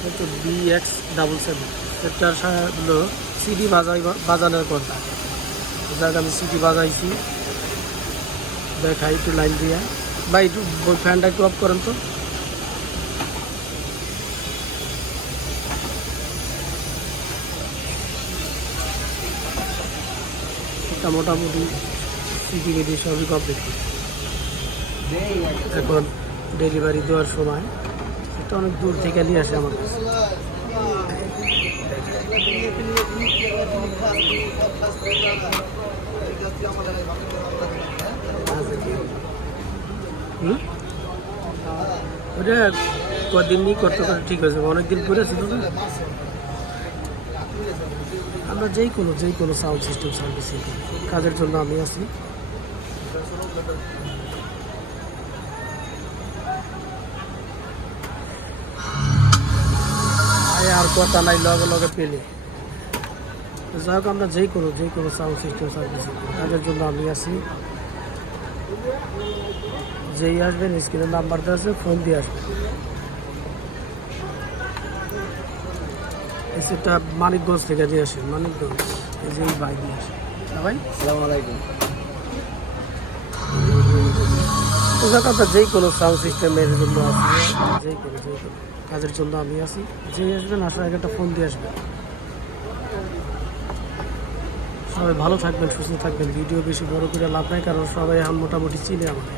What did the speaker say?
এটা হচ্ছে B x double seven সেটার হলো সিডি বাজাই বাজানোর কথা। যাক, আমি সিডি বাজাইছি। দেখাই একটু লাইন দিয়ে। বা একটু ফ্যানটা একটু অফ করেন তো। এটা মোটামুটি সিটি মিটি সবই কমপ্লিট এখন ডেলিভারি দেওয়ার সময়। এটা অনেক দূর থেকে নিয়ে আসে আমার কাছে? ওটা কদিন নিয়ে করতে করতে ঠিক হয়েছে অনেকদিন পরে ছিল না? আমরা যেই কোনো যেই কোনো সাউন্ড সিস্টেম সার্ভিসিং কাজের জন্য আমি আছি। আর কথা নাই, লগে লগে পেলে। যাই হোক, আমরা যেই কোনো যেই কোনো সাউন্ড সিস্টেম সার্ভিসিং করি কাজের জন্য আমি আছি। যেই আসবেন স্ক্রিনে নাম্বার দেওয়া আছে ফোন দিয়ে আসবেন। সেটটা মানিকগঞ্জ থেকে দিয়ে আসেন, মানিকগঞ্জ। এই যে বাইক নিয়ে আসেন। ভাই? আসসালামু আলাইকুম। তো যাক যে কোনো সাউন্ড সিস্টেমের জন্য আছি। যে কোনো যেই কোনো কাজের জন্য আমি আছি। যে আসবেন আসার আগে একটা ফোন দিয়ে আসবেন সবাই ভালো থাকবেন, সুস্থ থাকবেন। ভিডিও বেশি বড় করে লাভ নাই, কারণ সবাই এখন মোটামুটি চিনে আমাকে।